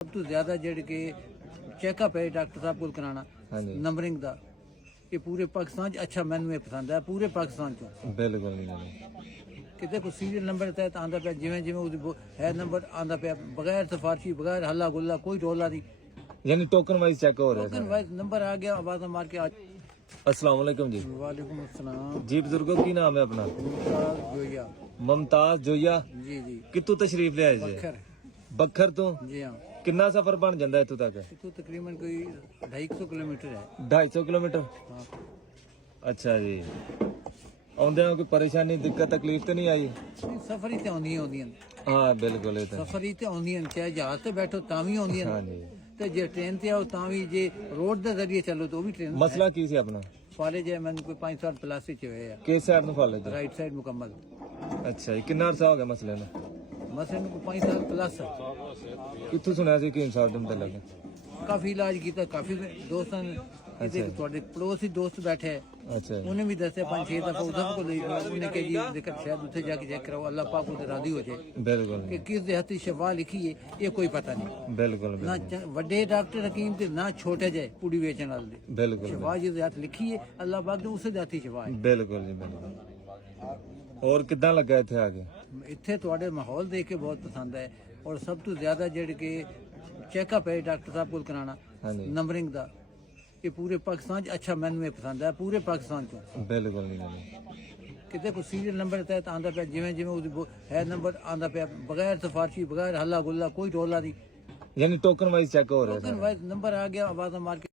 सब तो ज्यादा जेड़ के चेकअप है डॉक्टर साहब को कराना नंबरिंग दा ये पूरे पाकिस्तान च अच्छा मैनू ये पसंद है पूरे पाकिस्तान चो बिल्कुल नहीं किते को सीरियल नंबर तहत आंदा पे जिवें जिवें उसदी है नंबर आंदा पे बगैर सिफारिशी बगैर हल्ला गुल्ला कोई रोला नहीं यानी टोकन वाइज चेक हो रहा है टोकन वाइज नंबर आ गया आवाज मार के आज अस्सलाम वालेकुम जी। वालेकुम अस्सलाम जी बुजुर्गो की नाम है अपना? मुमताज जोया। मुमताज जोया। जी जी कितों तशरीफ ले आए जी? बखर बखर तो जी हाँ कितना सफर बन जाता है इतों तक? इतो तकरीबन कोई 250 किलोमीटर है 250 किलोमीटर। हाँ अच्छा जी। आउंदे कोई परेशानी दिक्कत तकलीफ तो नहीं आई? सफर ही ते आउंदियां हाँ बिल्कुल सफर ही ते आउंदियां चाहे जहाज ते बैठो तां भी आउंदियां हाँ जी। ते जे ट्रेन ते आओ तां भी जे रोड दे जरिए चलो तो भी ट्रेन मसला की सी अपना? कॉलेज है मैंने कोई 5 साल प्लस ही होए है किस साइड ਨੂੰ ਫਾਲੇ ਤੇ? राइट साइड मुकम्मल ਅੱਛਾ ਜੀ। ਕਿੰਨਾ ਅਰਸਾ ਹੋ ਗਿਆ ਮਸਲੇ ਨੂੰ? मसलन को 5 साल प्लस ਕਿੱਥੋਂ ਸੁਣਿਆ ਸੀ ਕਿ ਇਨਸਾਫ ਦੇ ਮੁਤਲਕ? काफी इलाज किया काफी दोस्तों अच्छा। थोड़े पड़ोसी दोस्त बैठे ਅੱਛਾ ਜੀ। उन्हें भी दसे 5-6 दफा उधर को ले उन्हें कहा जी दिक्कत शायद उसे जाके चेक कराओ अल्लाह पाक उसे राजी हो जाए बिल्कुल कि किस देहाती शफा लिखी है ये कोई पता नहीं बिल्कुल ना वड्डे डॉक्टर हकीम ते ना छोटे जे पूरी वेचन वाले बिल्कुल शफा जिस देहात लिखी है अल्लाह पाक ने उसे देहाती शफा है बिल्कुल जी बिल्कुल। और कितना लगा इतने आके? इत्थे थोड़े माहौल देख के बहुत पसंद है और सब तो ज्यादा जेड़ के चेकअप है डॉक्टर साहब को कराना हाँ जी। नंबरिंग दा ये पूरे पाकिस्तान च अच्छा मैनू ये पसंद है पूरे पाकिस्तान चो बिल्कुल नहीं किते को सीरियल नंबर तहत आंदा पे जिवें जिवें उसदी है नंबर आंदा पे बगैर सिफारिशी बगैर हल्ला गुल्ला कोई रोला नहीं यानी टोकन वाइज चेक हो रहा है टोकन वाइज नंबर आ गया आवाज मार के